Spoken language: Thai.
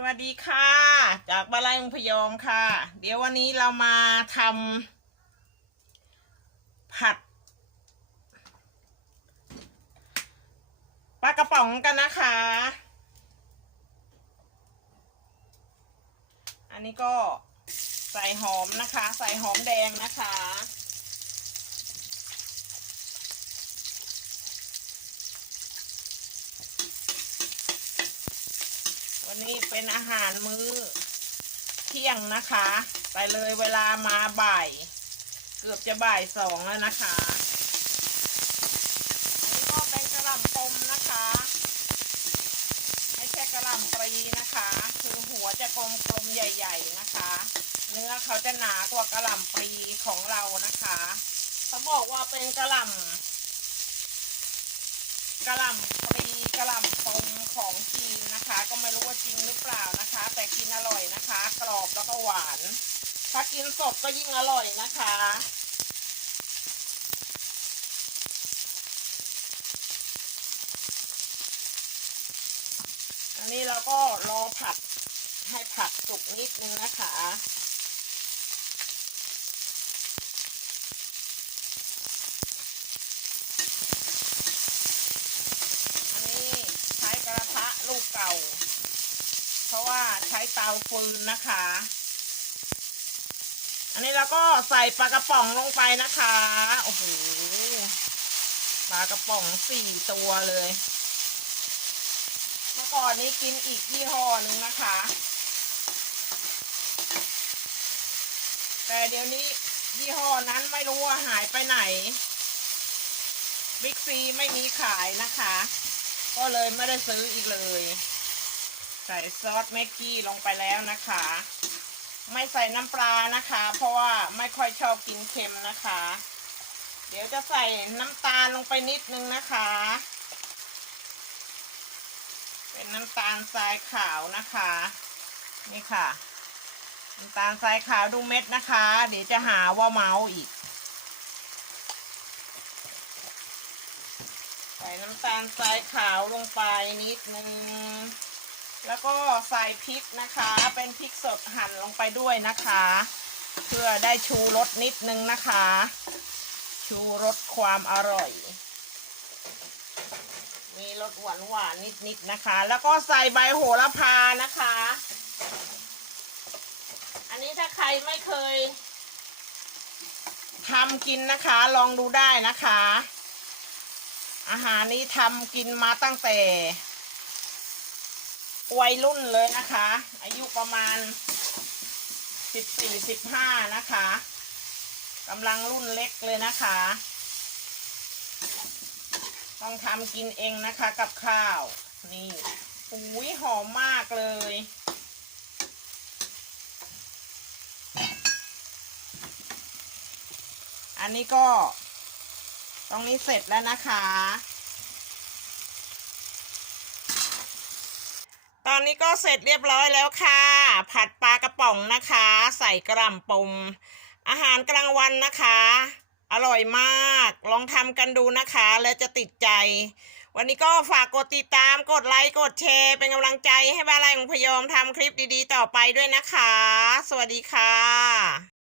สวัสดีค่ะ จากบาลัยมพยอมค่ะ เดี๋ยววันนี้เรามาทำผัดปลากระป๋องกันนะคะ อันนี้ก็ใส่หอมนะคะ ใส่หอมแดงนะคะ วันนี้เป็นอาหารมื้อ เที่ยงนะคะ ไปเลยเวลามาบ่าย เกือบจะบ่ายสองแล้วนะคะอันนี้ก็เป็นกระหล่ำปมนะคะ ไม่ใช่กระหล่ำปรีนะคะ คือหัวจะกลมๆใหญ่ ๆนะคะ เนื้อเขาจะหนากว่ากระหล่ำปรีของเรานะคะเขาบอกว่าเป็นกระหล่ำกระหล่ำปรีกระหล่ำ กินอร่อยนะคะ กรอบแล้วก็หวาน ถ้ากินสดก็ยิ่งอร่อยนะคะ อันนี้เราก็รอผัดให้ผัดสุกนิดนึงนะคะอันนี้ใช้กระทะลูกเก่า เพราะว่าใช้เตาฟืนนะคะ อันนี้เราก็ใส่ปลากระป๋องลงไปนะคะ โอ้โห ปลากระป๋องสี่ตัวเลย เมื่อก่อนนี้กินอีกยี่ห้อหนึ่งนะคะ แต่เดี๋ยวนี้ยี่ห้อนั้นไม่รู้ว่าหายไปไหน บิ๊กซีไม่มีขายนะคะ ก็เลยไม่ได้ซื้ออีกเลย ใส่ซอสแม็กกี้ลงไปแล้วนะคะ ไม่ใส่น้ำปลานะคะ เพราะว่าไม่ค่อยชอบกินเค็มนะคะ เดี๋ยวจะใส่น้ำตาลลงไปนิดนึงนะคะ เป็นน้ำตาลทรายขาวนะคะ นี่ค่ะ น้ำตาลทรายขาวดูเม็ดนะคะ เดี๋ยวจะหาว่าเมาอีก ใส่น้ำตาลทรายขาวลงไปนิดนึง แล้วก็ใส่พริกนะคะ เป็นพริกสดหั่นลงไปด้วยนะคะ เพื่อได้ชูรสนิดนึงนะคะ ชูรสความอร่อย มีรสหวานหวานนิดนิดนะคะ แล้วก็ใส่ใบโหระพานะคะ อันนี้ถ้าใครไม่เคยทำกินนะคะ ลองดูได้นะคะ อาหารนี้ทำกินมาตั้งแต่ วัยรุ่นเลยนะคะ อายุประมาณสิบสี่สิบห้านะคะกำลังรุ่นเล็กเลยนะคะ ต้องทำกินเองนะคะกับข้าว นี่อุ้ยหอมมากเลยอันนี้ก็ ตรงนี้เสร็จแล้วนะคะ ตอนนี้ก็เสร็จเรียบร้อยแล้วค่ะ ผัดปลากระป๋องนะคะ ใส่กระหล่ำปมอาหารกลางวันนะคะ อร่อยมากลองทำกันดูนะคะ แล้วจะติดใจ วันนี้ก็ฝากกดติดตามกดไลค์กดแชร์เป็นกำลังใจให้บ้านไรของพยอมทำคลิปดีๆ ต่อไปด้วยนะคะ สวัสดีค่ะ